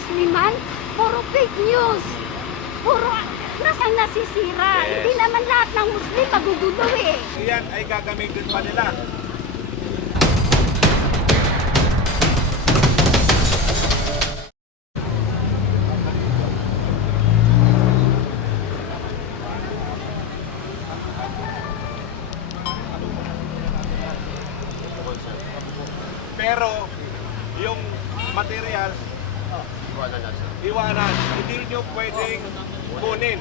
Musliman, puro fake news. Puro nasang nasisira. Yes. Hindi naman lahat ng Muslim magugulo eh. Yan ay gagamitin pa nila. Pero yung material, iwanan. Hindi nyo pwedeng kunin.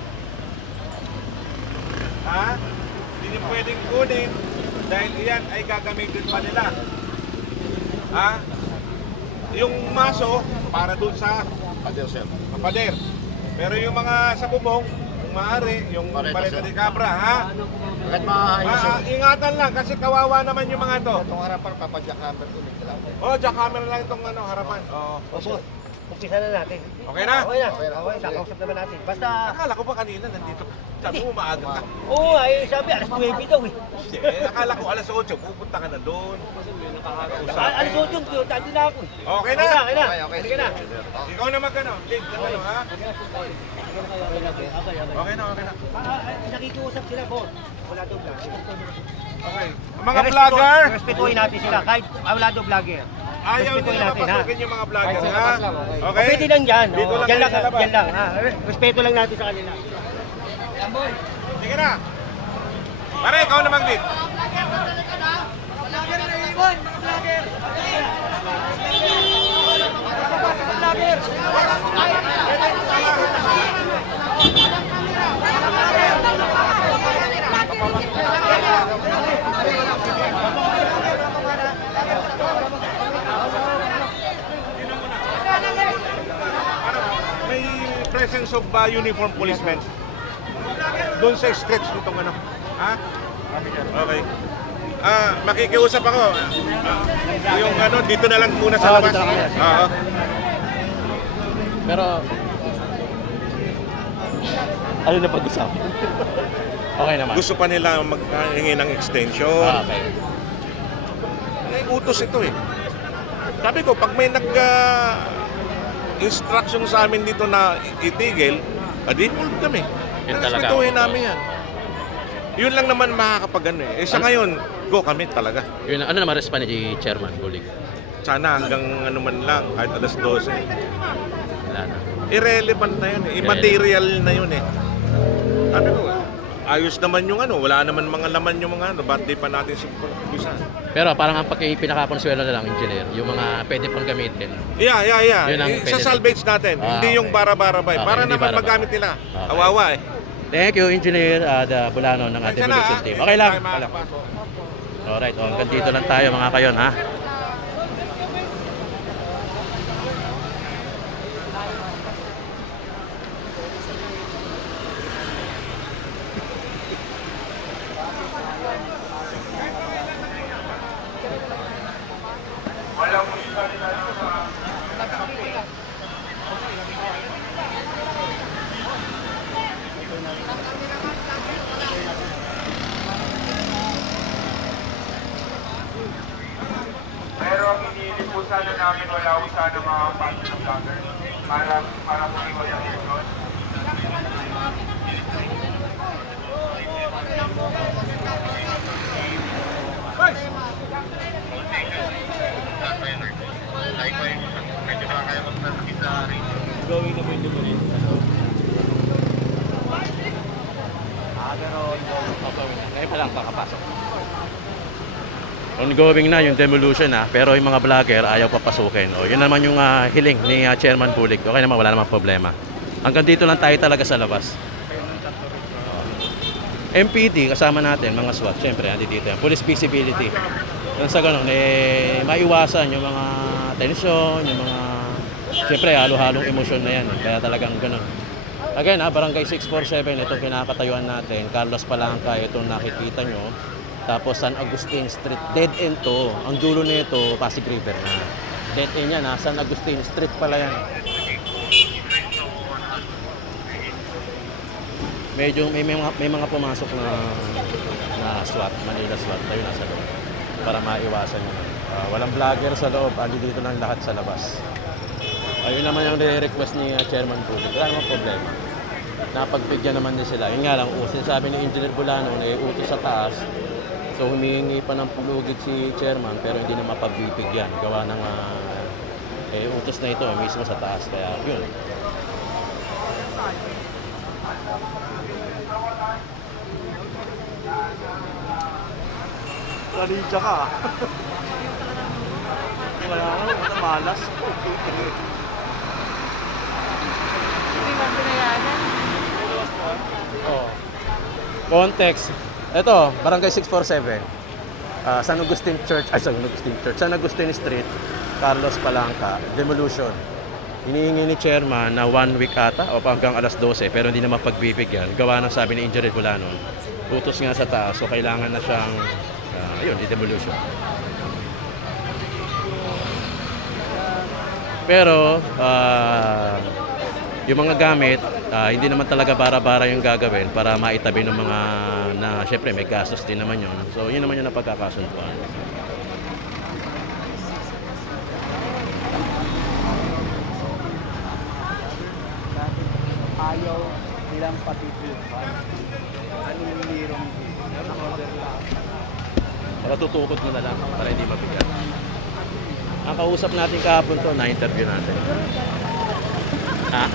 Ha? Hindi nyo pwedeng kunin dahil iyan ay gagamitin pa nila. Ha? Yung maso, para dun sa pader. Pero yung mga sa bubong, yung maaari, yung paleta de cabra, ha? Ingatan lang kasi kawawa naman yung mga to. Itong harapan, papadyak-hammer ko. Oh, jackhammer lang itong harapan. Oh. Opo, umpisa na natin. Okay na? Okay na, okay, nakausap naman natin. Basta, Akala ko ba kanina nandito? Sabi mo maaga ka. oo, ay sabi, alas 9 daw eh. Hindi, akala ko alas 8, pupunta ka na doon. Alas 8, tandi na ako eh. Okay na? Okay na, okay na. Ikaw na magkano? Lead na kayo, ha? Okay na, okay na. Nakikiusap sila, boss. Wala daw vlogger. Okay. Mga vlogger, Respetuhin natin sila, kahit wala daw vlogger. ayaw Respetuhin nila natin, ha? mapasukin yung mga vlogger, ha? Okay? Pwede lang yan. Dito lang Yan lang, kayo sa labas. yan lang. Ha? Respeto lang natin sa kanila. Sige na. Pare, ikaw namang lead. May presence of uniform policemen doon sa stretch nitong ano. Ha? Okay. Makikiusap ako. Yung ano, dito na lang muna sa labas. Oo. Pero ano na pag-usapan? Okay naman. Gusto pa nila maghingi ng extension. Okay. Utos ito eh. Sabi ko, pag may instruction sa amin dito na itigil, adi-involve kami. Yun talaga. Respetuhin namin yan. Yun lang naman makakapag-ano eh. Sa ngayon, go kami talaga. Yun, ano naman response ni Chairman Bulig? Sana hanggang ano man lang, kahit alas 12. Wala na. Irrelevant na yun eh. Immaterial na yun eh. Sabi ko, ayos naman yung ano. Wala naman mga laman yung mga ano. Ba't di pa natin siya? Pero parang ang pinakakonsuelo na lang, engineer, yung mga pwede pang gamitin. Yeah. Yun ang Sa pwede salvage natin. Hindi Okay. yung bara-bara ba. Okay, Para hindi naman bara-bara. magamit nila. Okay. Kawawa eh. Thank you, Engineer Bulano ng ating Thanks na, Demolition ha? Team. Okay lang. Tayo makakapasok. Alright, hanggang dito lang tayo mga kayon, ha? Pero ang iniisip po sana namin wala ko sana mga fans ng vlogger para po iwas ang ipon. Gawin na po yung demolition. Ngayon pa lang kakapasok. Ongoing na yung demolition, ha? Pero yung mga vlogger ayaw papasukin. O, yun naman yung hiling ni Chairman Bulig. Okay naman, wala namang problema. Hanggang dito lang tayo talaga sa labas. MPD, kasama natin, mga SWAT, syempre, andi dito yan. Police visibility. Yung sa ganun, maiwasan yung mga tensyon, yung mga, syempre, halo-halong emosyon na yan. Kaya talagang ganun. Again, Barangay 647, itong kinakatayuan natin. Carlos Palanca, itong nakikita nyo. Tapos San Agustin Street, dead end to. Ang dulo nito, Pasig River na. Dead end yan, San Agustin Street pala yan. Medyo may mga pumasok na SWAT, Manila SWAT, tayo nasa loob para maiwasan yun. Walang vlogger sa loob, andi dito lang lahat sa labas. Ayun naman yung re-request ni Chairman Pulit. Wala namang problema. Napagbigyan naman din sila. Yun nga lang, sinasabi ni Engineer Bulano na utos sa taas. So humihingi pa ng pulugit si Chairman pero hindi na mapagbibigyan. Gawa ng utos na ito mismo sa taas. Kaya yun. Ranidya ka. Wala ka, malas. Oh. Context. Ito, Barangay 647. San Agustin Church, San Agustin Street, Carlos Palanca, demolition. Hinihingi ni Chairman na 1 week ata o hanggang alas 12 pero hindi na mapagbibigyan. Gawa ng sabi ni Engineer Bulano. Utos nga sa taas so kailangan na siyang i-demolition. Pero yung mga gamit, hindi naman talaga bara-bara yung gagawin para maitabi ng mga na syempre may gastos din naman yun. So yun naman yung napagkakasunduan. Ayaw nilang patitulungan. Ano yung nirong Para tutukod mo na lang para hindi mabigat. Ang kausap natin kahapon to, na-interview natin. Ha?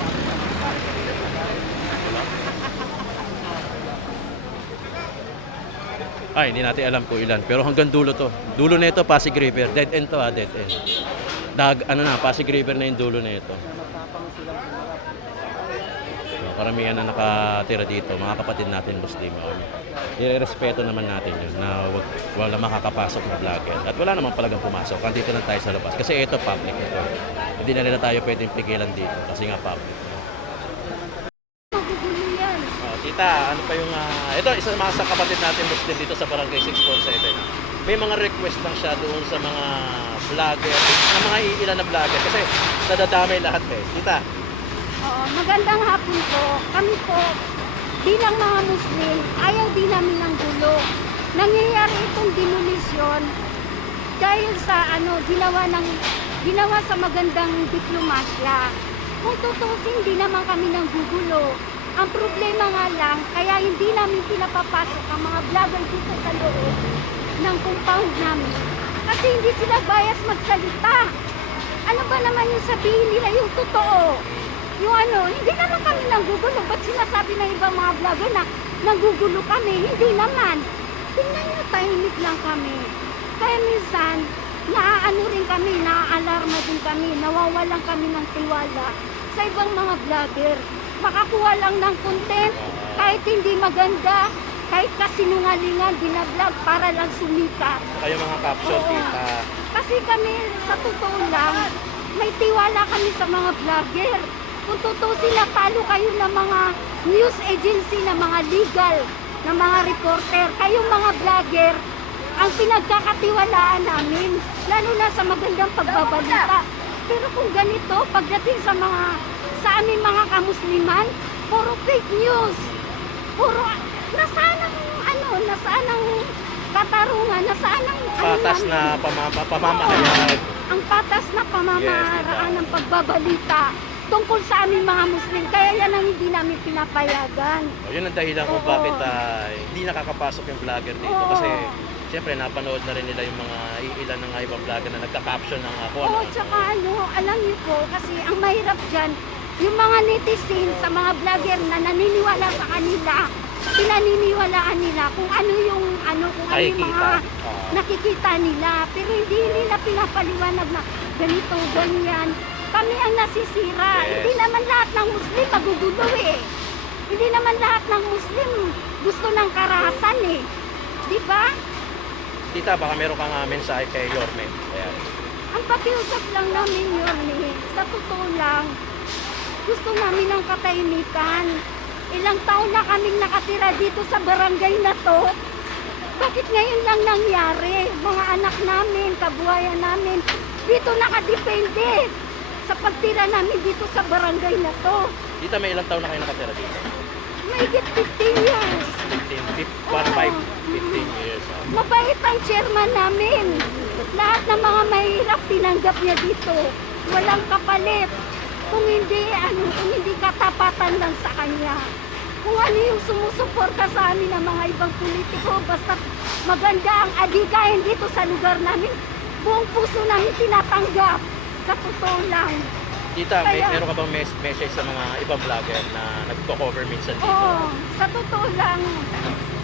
Ay, hindi natin alam kung ilan. Pero hanggang dulo to. Dulo na ito, Pasig River. Dead end to dead end. Pasig River na yung dulo na ito. Karamihan na nakatira dito, mga kapatid natin Muslim. Irerespeto naman natin yun na wala makakapasok na vlogger. At wala naman palagang pumasok. Andito lang tayo sa labas. Kasi ito public ito. Hindi na nila tayo pwedeng pigilan dito kasi nga public. Magugulo yan. Tita, ano pa yung... ito, isa sa mga kapatid natin Muslim dito sa Barangay 647. May mga request lang siya doon sa mga vlogger, na mga iilan na vlogger. Kasi nadadamay lahat eh. Tita, Magandang hapon po. Kami po, bilang mga Muslim, ayaw din namin ng gulo. Nangyayari itong demolisyon dahil sa ginawa sa magandang diplomasya. Kung tutusin, hindi naman kami ng gugulo. Ang problema nga lang, kaya hindi namin pinapapasok ang mga vlogger dito sa loob ng compound namin. Kasi hindi sila bias magsalita. Ano ba naman yung sabihin nila yung totoo? Yung hindi naman kami nanggugulo. Ba't sinasabi ng ibang mga vlogger na nanggugulo kami? Hindi naman. Tingnan nyo, tahimik lang kami. Kaya minsan, rin kami, naaalarma din kami, nawawalan kami ng tiwala sa ibang mga vlogger. Makakuha lang ng content, kahit hindi maganda, kahit kasinungalingan, binablog para lang sumika. kayo mga caption, Oo. tita. Kasi kami, sa totoo lang, may tiwala kami sa mga vlogger. Kung tutusin na talo kayo ng mga news agency, na mga legal, na mga reporter, kayong mga vlogger, ang pinagkakatiwalaan namin, lalo na sa magandang pagbabalita. Pero kung ganito, pagdating sa aming mga kamusliman, puro fake news. Puro, nasaan ang katarungan, nasaan ang Patas namin? na pamamahayag. Ang patas na pamamaraan ng pagbabalita tungkol sa aming mga Muslim. Kaya yan ang hindi namin pinapayagan. Yun ang dahilan kung Oo. bakit hindi nakakapasok yung vlogger dito. Oo. Kasi siyempre napanood na rin nila yung mga ilan ng ibang vlogger na nagka-caption ng kung Oo, ano. tsaka alam niyo po, kasi ang mahirap dyan, yung mga netizens sa mga vlogger na naniniwala sa kanila, pinaniniwalaan nila kung ano yung mga nakikita nila. Pero hindi nila pinapaliwanag na ganito, ganyan. Kami ang nasisira. Yes. Hindi naman lahat ng Muslim magugulo eh. Hindi naman lahat ng Muslim gusto ng karahasan eh. Di ba? Tita, baka meron kang mensahe kay Yorme. Ayan. Ang pakiusap lang namin yun eh. Sa totoo lang, gusto namin ng katahimikan. Ilang taon na kaming nakatira dito sa barangay na to. Bakit ngayon lang nangyari? Mga anak namin, kabuhayan namin, dito nakadepende sa pagtira namin dito sa barangay na to. Tita, may ilang taon na kayo nakatira dito? Mahigit 15 years. 15 years. Mabait ang chairman namin. Lahat ng mga mahirap tinanggap niya dito. Walang kapalit. kung hindi katapatan lang sa kanya. Kung ano yung sumusuporta sa amin ng mga ibang politiko, basta maganda ang adigayin dito sa lugar namin, buong puso namin tinatanggap. Sa totoo lang. Tita, Kaya- meron ka bang message sa mga ibang vlogger na nagko-cover minsan dito? Oo, sa totoo lang,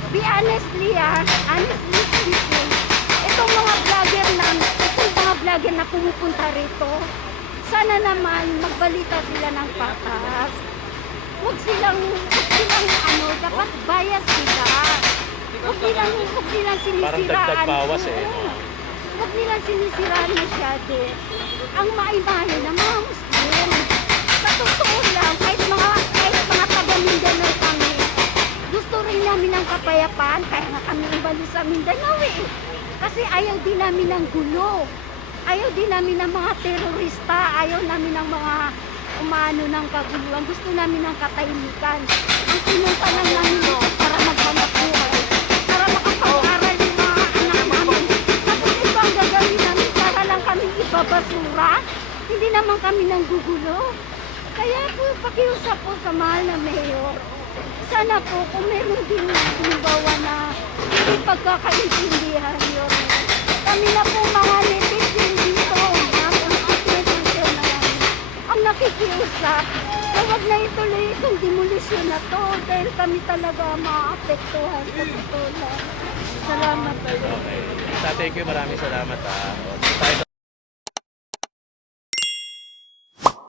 be honestly speaking, itong mga vlogger na pumupunta rito, sana naman magbalita sila ng patas. Huwag silang dapat bias sila. Huwag nilang sinisiraan. Parang dagdag bawas eh. Oo. Huwag nilang sinisiraan masyado ang maimahe ng mga Muslim. Sa totoo lang, kahit mga taga Mindanao kami, gusto rin namin ng kapayapaan, kaya nga kami umalis sa Mindanao eh. Kasi ayaw din namin ng gulo. Ayaw din namin ng mga terorista, ayaw namin ng mga umano ng kaguluhan. Gusto namin ng katahimikan. Ang pinunta lang namin ito para maghanap buhay, para makapag-aral yung mga anak namin. Tapos ito ang gagawin namin para lang kami ibabasura. Hindi naman kami nang gugulo. Kaya po, pakiusap po sa mahal na mayor. Sana po, kung meron din halimbawa na hindi pagkakaintindihan yun. Kami na po mga netizen dito, ang nakikiusap, na huwag na ituloy itong demolisyon na to dahil kami talaga maapektuhan sa totoo lang. Salamat kayo. Okay. Tita, thank you. Maraming salamat. Tayo